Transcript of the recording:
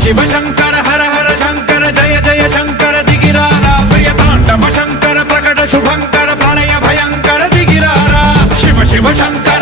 शिव शंकर हर हर शंकर जय जय शंकर दिगिरारा प्रिय तांडव शंकर प्रकट शुभंकर प्रलय भयंकर दिगिरारा शिव शिव शंकर